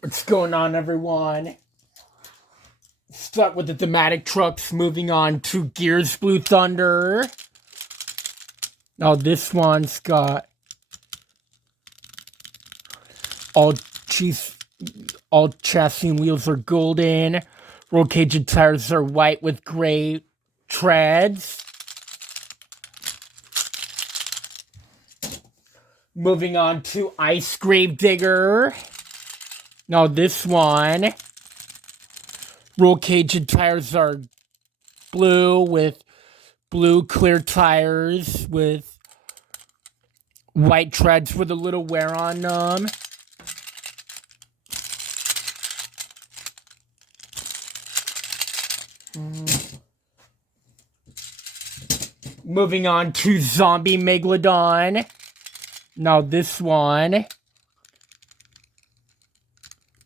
What's going on, everyone? Start with the thematic trucks, moving on to Gears Blue Thunder. Now, this one's got all cheese, all chassis and wheels are golden. Roll cage and tires are white with gray treads. Moving on to Ice Grave Digger. Now, this one, roll cage and tires are blue with blue clear tires with white treads with a little wear on them. Moving on to Zombie Megalodon. Now this one,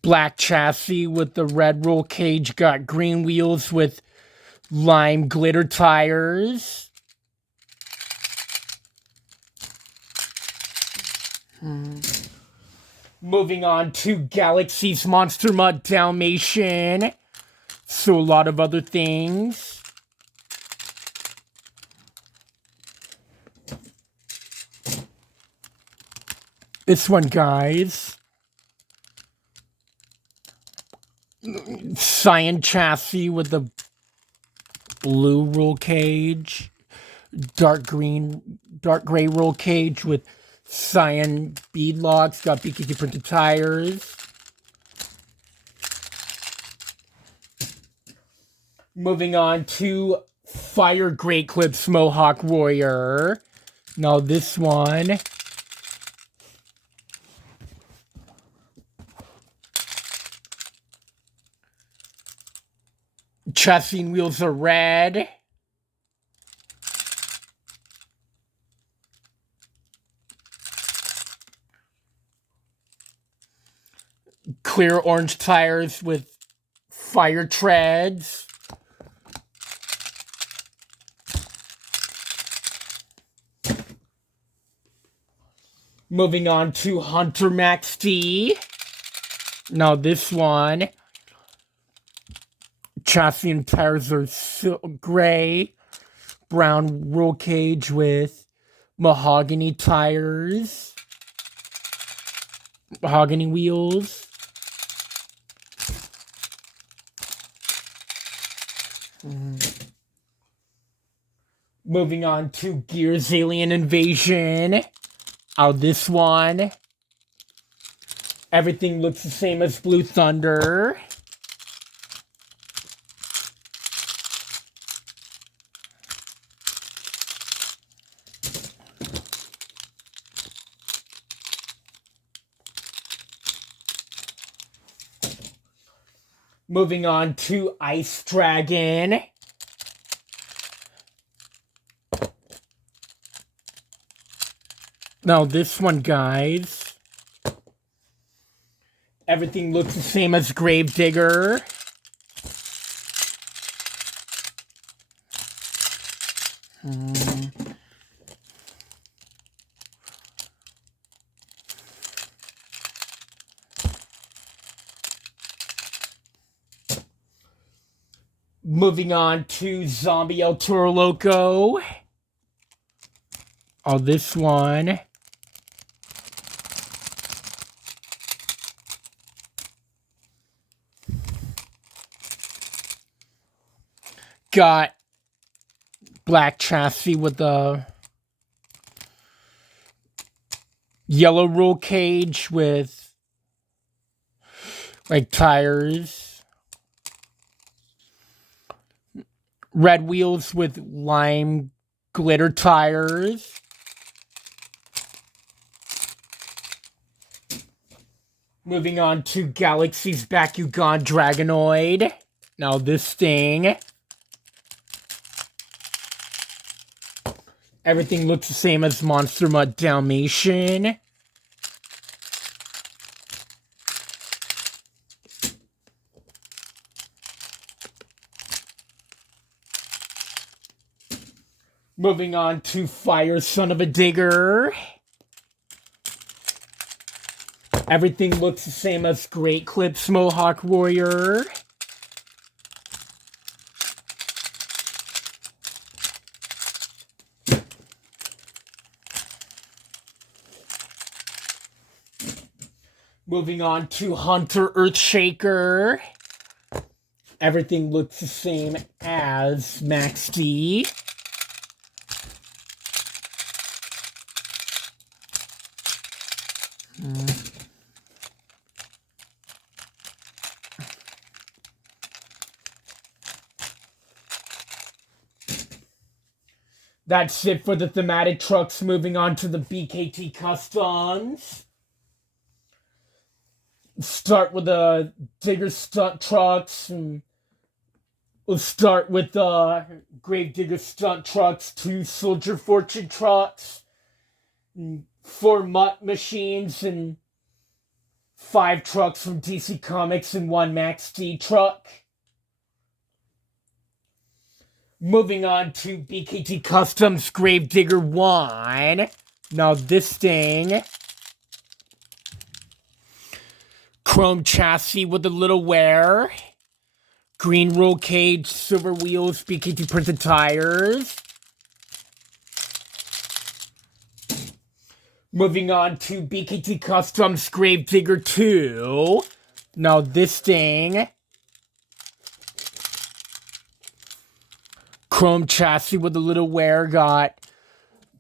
black chassis with the red roll cage, got green wheels with lime glitter tires. Moving on to Galaxy's Monster Mutt Dalmatian. So a lot of other things. This one, guys. Cyan chassis with the blue roll cage. Dark gray roll cage with cyan bead locks. Got BKT printed tires. Moving on to Fire Great Clips Mohawk Warrior. Now this one, chassis and wheels are red. Clear orange tires with fire treads. Moving on to Hunter Max D. Now this one, chassis and tires are gray, brown roll cage with mahogany tires, mahogany wheels. Moving on to Gears Alien Invasion. This one, everything looks the same as Blue Thunder. Moving on to Ice Dragon. Now this one, guys, everything looks the same as Grave Digger. Moving on to Zombie El Toro Loco. This one, got black chassis with the yellow roll cage with like tires. Red wheels with lime glitter tires. Moving on to Galaxy's Bakugan Dragonoid. Now this thing, everything looks the same as Monster Mutt Dalmatian. Moving on to Fire Son of a Digger. Everything looks the same as Great Clips Mohawk Warrior. Moving on to Hunter Earthshaker. Everything looks the same as Max D. That's it for the thematic trucks. Moving on to the BKT Customs. Start with the Digger Stunt Trucks. And we'll start with the Grave Digger Stunt Trucks, 2 Soldier Fortune Trucks, 4 Mutt Machines, and 5 trucks from DC Comics and 1 Max D truck. Moving on to BKT Customs Gravedigger 1. Now this thing, chrome chassis with a little wear, green roll cage, silver wheels, BKT printed tires. Moving on to BKT Customs Gravedigger 2. Now this thing, chrome chassis with a little wear, got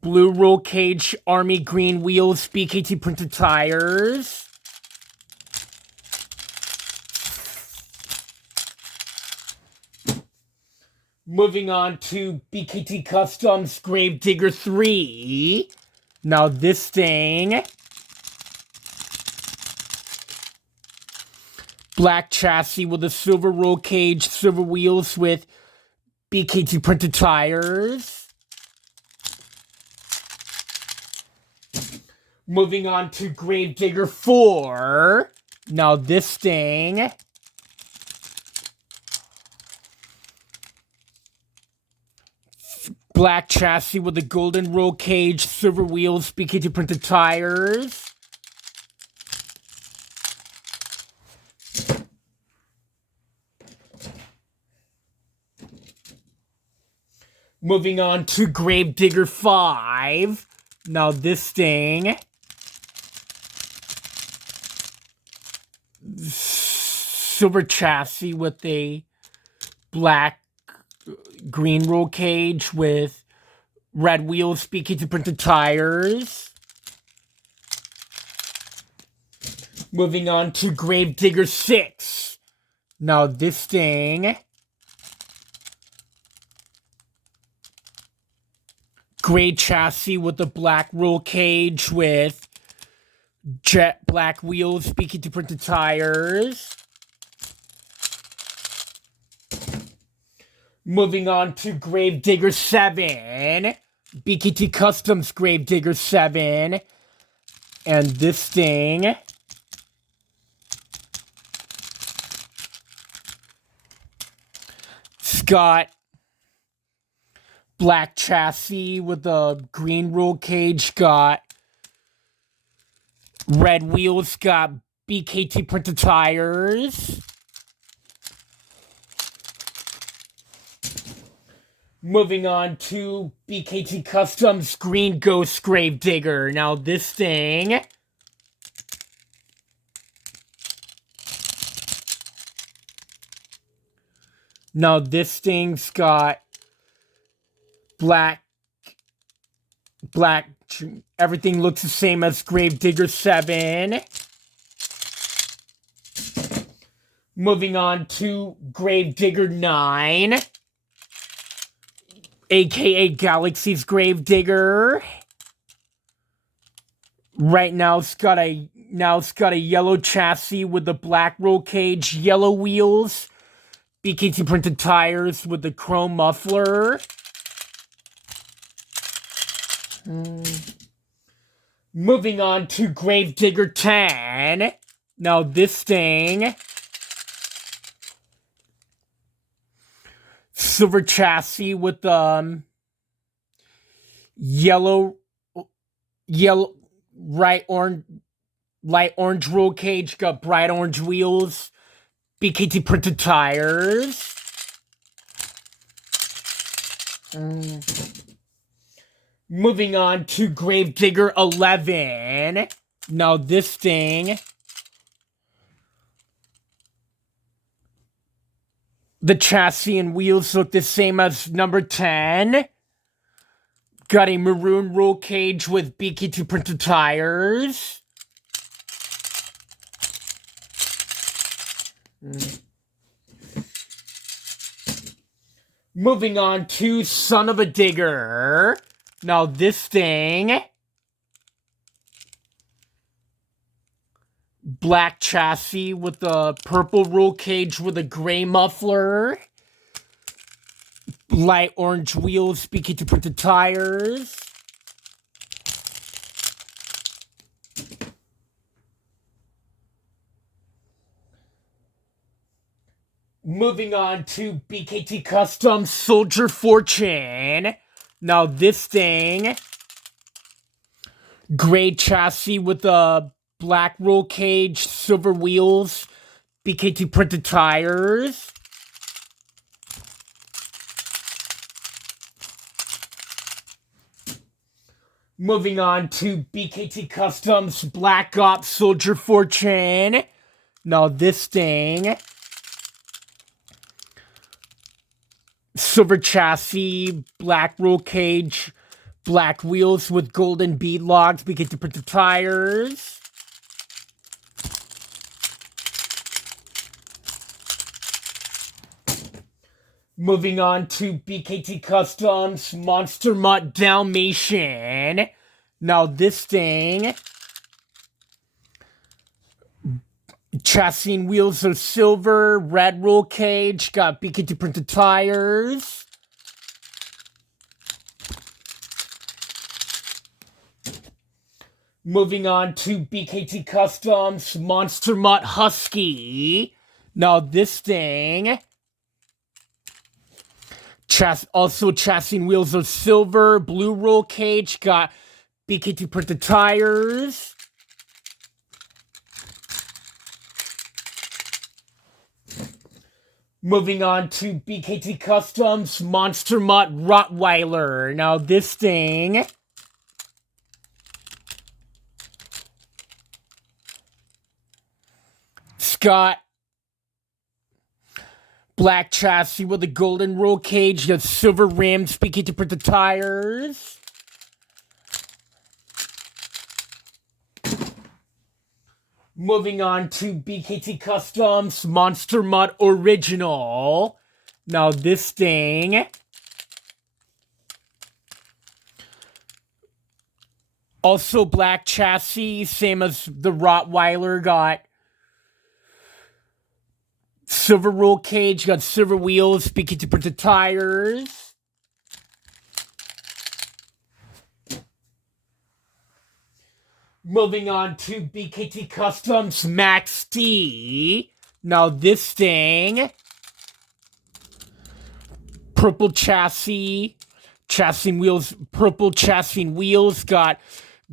blue roll cage, army green wheels, BKT printed tires. Moving on to BKT Customs Gravedigger 3. Now this thing, black chassis with a silver roll cage, silver wheels with BKT printed tires. Moving on to Gravedigger 4. Now this thing, black chassis with a golden roll cage, silver wheels, BKT printed tires. Moving on to Gravedigger 5. Now this thing, silver chassis with a black green roll cage with red wheels, BKT printed tires. Moving on to Gravedigger 6. Now this thing, gray chassis with a black roll cage with jet black wheels, BKT printed tires. Moving on to Gravedigger 7. BKT Customs Gravedigger 7. And this thing, it's got black chassis with a green roll cage, got red wheels, got BKT printed tires. Moving on to BKT Customs Green Ghost Gravedigger. Now this thing, has got black, everything looks the same as Gravedigger 7. Moving on to Gravedigger 9. AKA Galaxy's Gravedigger. Right now it's got a yellow chassis with a black roll cage, yellow wheels, BKT printed tires with the chrome muffler. Moving on to Gravedigger 10. Now this thing, silver chassis with yellow, right orange, Light orange roll cage, got bright orange wheels, BKT printed tires. Moving on to Gravedigger 11. Now this thing, the chassis and wheels look the same as number 10. Got a maroon roll cage with BKT printed tires. Moving on to Son of a Digger. Now this thing, black chassis with a purple roll cage with a gray muffler. Light orange wheels, BKT printed tires. Moving on to BKT Custom Soldier Fortune. Now this thing, gray chassis with a black roll cage, silver wheels, BKT printed tires. Moving on to BKT Customs Black Ops Soldier Fortune. Now this thing, silver chassis, black roll cage, black wheels with golden bead logs, BKT printed tires. Moving on to BKT Customs Monster Mutt Dalmatian. Now this thing, chassis and wheels are silver, red roll cage, got BKT printed tires. Moving on to BKT Customs Monster Mutt Husky. Now this thing, also chassis and wheels are silver, blue roll cage, got BKT printed tires. Moving on to BKT Customs Monster Mutt Rottweiler. Now this thing, got black chassis with a golden roll cage, got silver rims, BKT printed tires. Moving on to BKT Customs Monster Mutt Original. Now this thing, also black chassis, same as the Rottweiler, got silver roll cage, got silver wheels, BKT printed tires. Moving on to BKT Customs Max T. Now this thing, purple chassis and wheels, purple chassis and wheels, got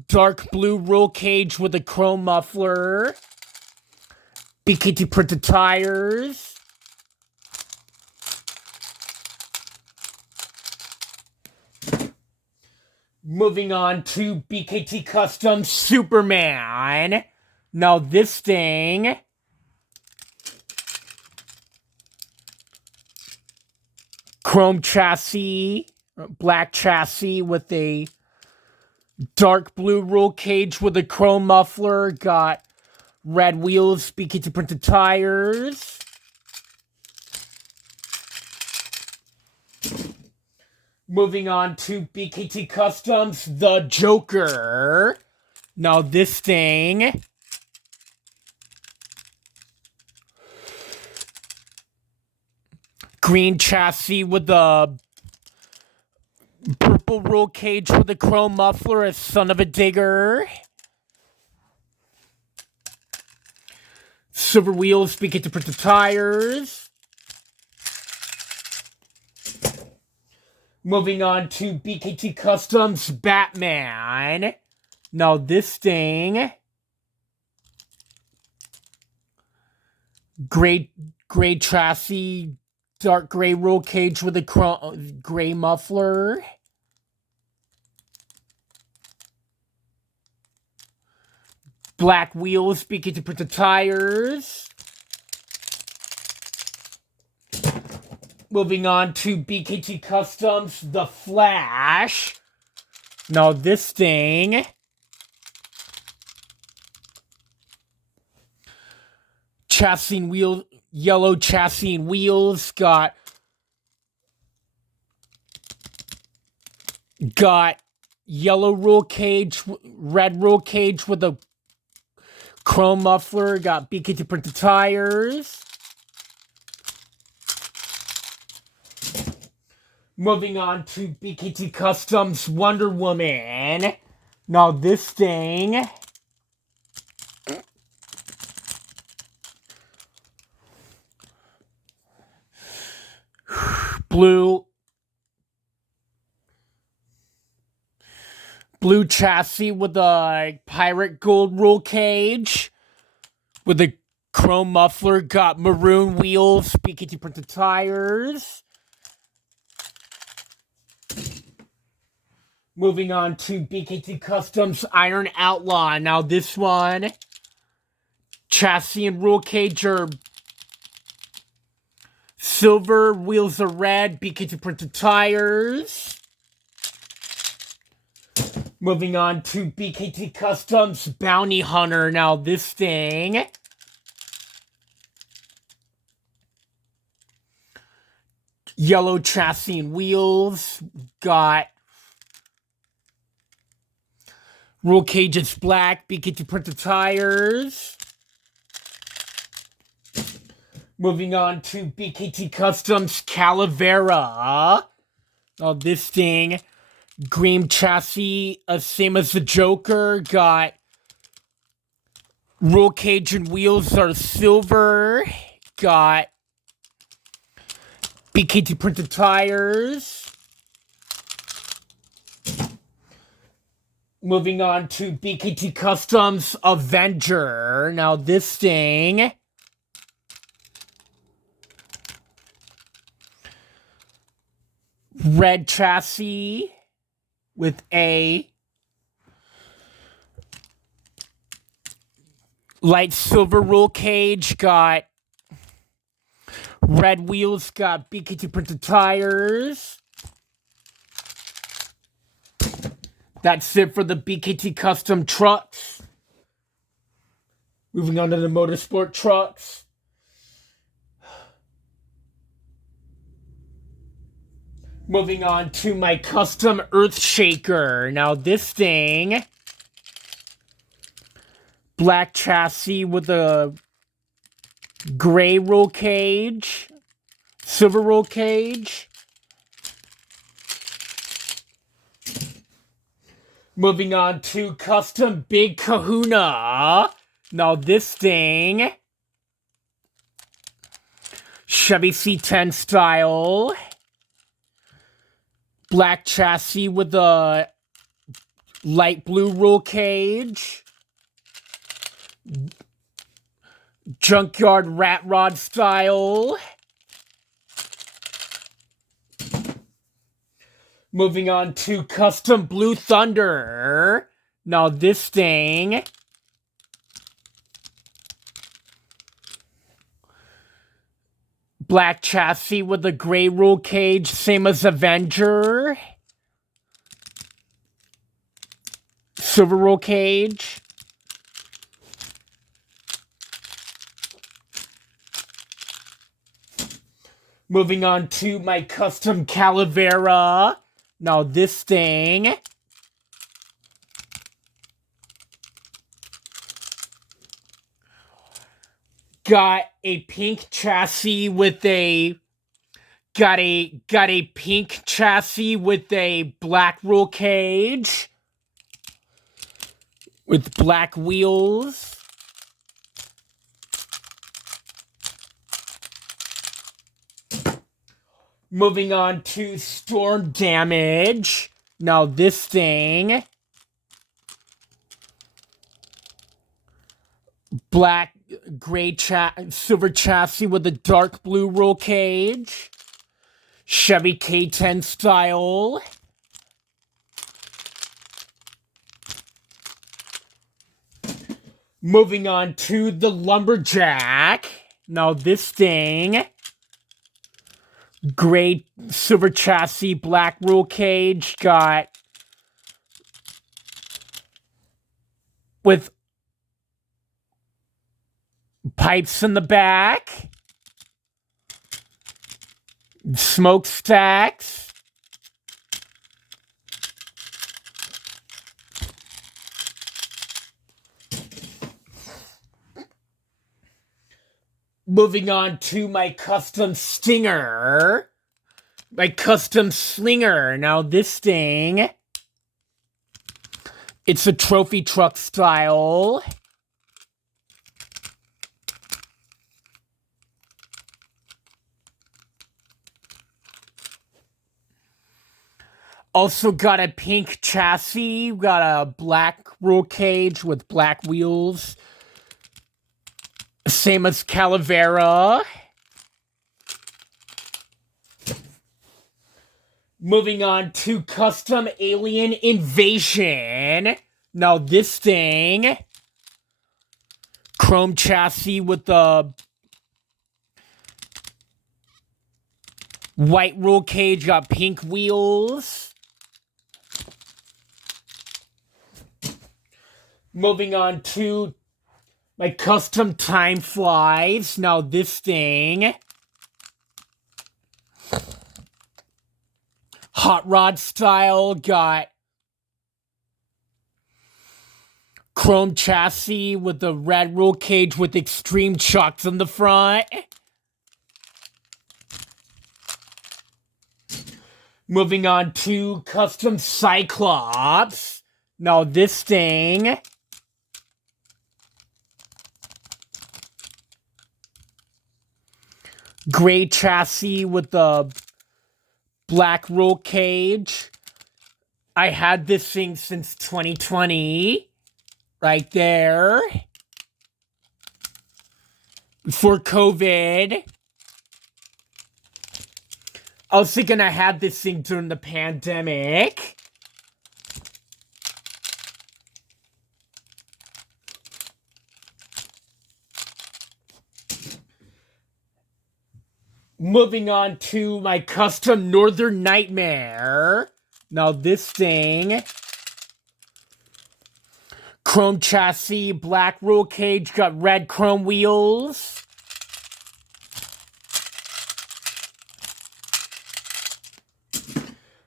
dark blue roll cage with a chrome muffler, BKT printed tires. Moving on to BKT Custom Superman. Now this thing, chrome chassis, black chassis with a dark blue roll cage with a chrome muffler, got red wheels, BKT printed tires. Moving on to BKT Customs The Joker. Now this thing, green chassis with a purple roll cage with a chrome muffler as Son of a Digger. Silver wheels, BKT printed tires. Moving on to BKT Customs Batman. Now this thing, gray chassis, dark gray roll cage with a gray muffler. Black wheels, BKT printed tires. Moving on to BKT Customs, the Flash. Now this thing chassis and wheel, yellow chassis and wheels, got yellow roll cage, red roll cage with a chrome muffler, got BKT printed tires. Moving on to BKT Customs Wonder Woman. Now this thing blue chassis with a pirate gold roll cage with a chrome muffler, got maroon wheels, BKT printed tires. Moving on to BKT Customs Iron Outlaw. Now this one, chassis and roll cage are silver, wheels are red, BKT printed tires. Moving on to BKT Customs Bounty Hunter. Now this thing yellow chassis and wheels, got roll cage is black, BKT printed tires. Moving on to BKT Customs Calavera. Now this thing, green chassis, same as the Joker, got roll cage and wheels are silver, got BKT printed tires. Moving on to BKT Customs Avenger. Now this thing red chassis with a light silver roll cage, got red wheels, got BKT printed tires. That's it for the BKT Custom trucks. Moving on to the motorsport trucks. Moving on to my custom Earthshaker. Now this thing, black chassis with a gray roll cage, silver roll cage. Moving on to custom Big Kahuna. Now this thing, Chevy C10 style, black chassis with a light blue roll cage, junkyard rat rod style. Moving on to custom Blue Thunder. Now this thing, black chassis with a gray roll cage, same as Avenger. Silver roll cage. Moving on to my custom Calavera. Now this thing, got a pink chassis with a pink chassis with a black roll cage with black wheels. Moving on to Storm Damage. Now this thing, black, silver chassis with a dark blue roll cage. Chevy K10 style. Moving on to the Lumberjack. Now this thing, gray silver chassis, black roll cage, got with pipes in the back, smokestacks. Moving on to my custom Stinger. My custom Slinger. Now this thing, it's a trophy truck style. Also got a pink chassis. Got a black roll cage with black wheels. Same as Calavera. Moving on to Custom Alien Invasion. Now this thing, chrome chassis with the white roll cage, got pink wheels. Moving on to my custom Time Flies. Now this thing, hot rod style, got chrome chassis with the red roll cage with extreme chocks on the front. Moving on to custom Cyclops. Now this thing, gray chassis with the black roll cage. I had this thing since 2020. Right there. For COVID. I was thinking I had this thing during the pandemic. Moving on to my custom Northern Nightmare. Now this thing, chrome chassis, black roll cage, got red chrome wheels.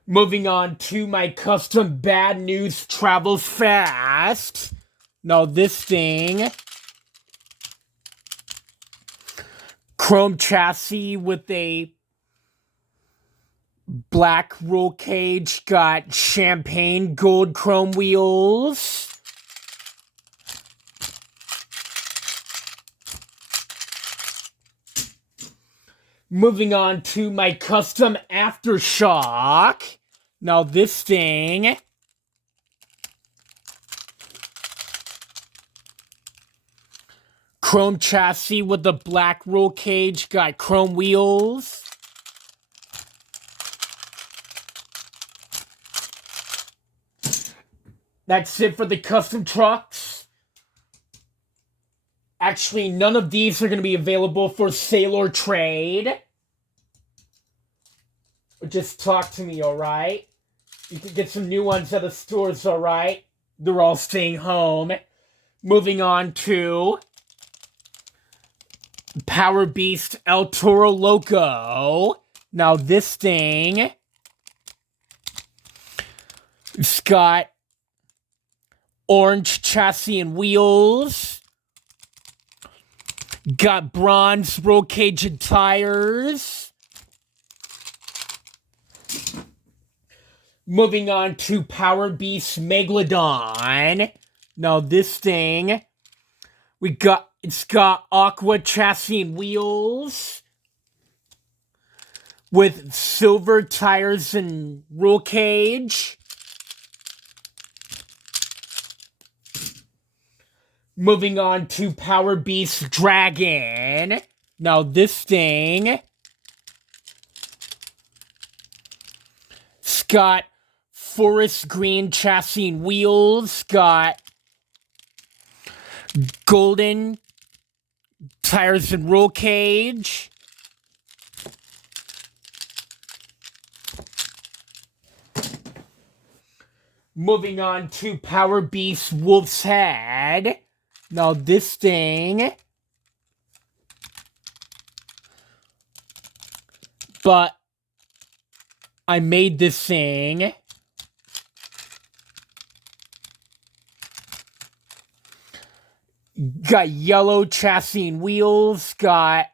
Moving on to my custom Bad News Travels Fast. Now this thing, chrome chassis with a black roll cage, got champagne gold chrome wheels. Moving on to my custom Aftershock. Now this thing, chrome chassis with the black roll cage, got chrome wheels. That's it for the custom trucks. Actually, none of these are going to be available for sale or trade. Just talk to me, alright? You can get some new ones at the stores, alright? They're all staying home. Moving on to Power Beast El Toro Loco. Now this thing, it's got orange chassis and wheels. Got bronze roll cage and tires. Moving on to Power Beast Megalodon. Now this thing, it's got aqua chassis and wheels with silver tires and roll cage. Moving on to Power Beast Dragon. Now this thing, it's got forest green chassis and wheels, got golden tires and roll cage. Moving on to Power Beast Wolf's Head. Now this thing, but I made this thing. Got yellow chassis and wheels, got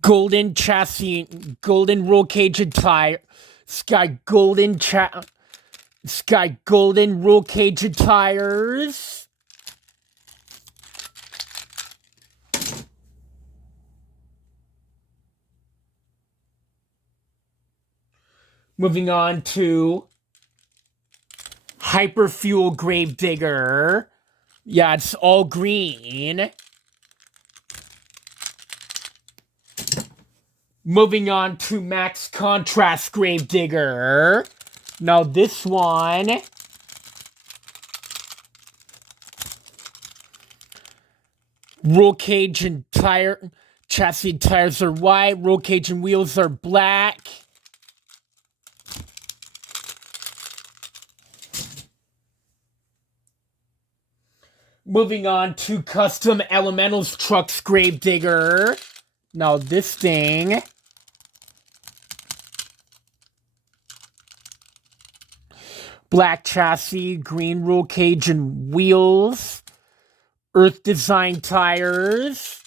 golden chassis, golden roll cage and tire. It's got golden roll cage and tires. Moving on to Hyperfuel Gravedigger. Yeah, it's all green. Moving on to Max Contrast Gravedigger. Now this one, roll cage and chassis and tires are white, roll cage and wheels are black. Moving on to Custom Elementals Trucks Gravedigger. Now this thing, black chassis, green roll cage and wheels, Earth Design tires.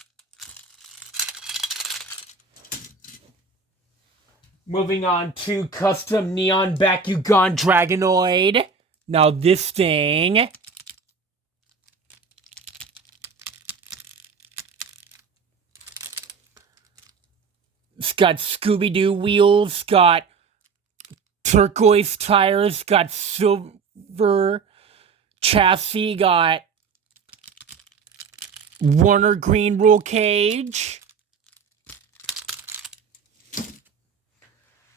Moving on to Custom Neon Bakugan Dragonoid. Now this thing, it's got Scooby-Doo wheels, got turquoise tires, got silver chassis, got Warner green roll cage.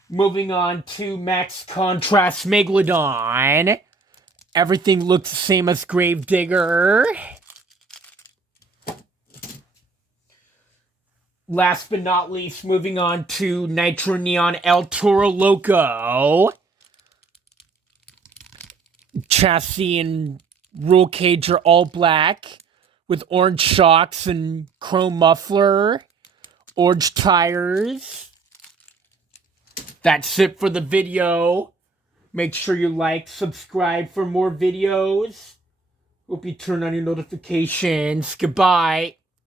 Moving on to Max Contrast Megalodon. Everything looks the same as Gravedigger. Last but not least, moving on to Nitro Neon El Toro Loco. Chassis and roll cage are all black with orange shocks and chrome muffler, orange tires. That's it for the video. Make sure you like, subscribe for more videos. Hope you turn on your notifications. Goodbye.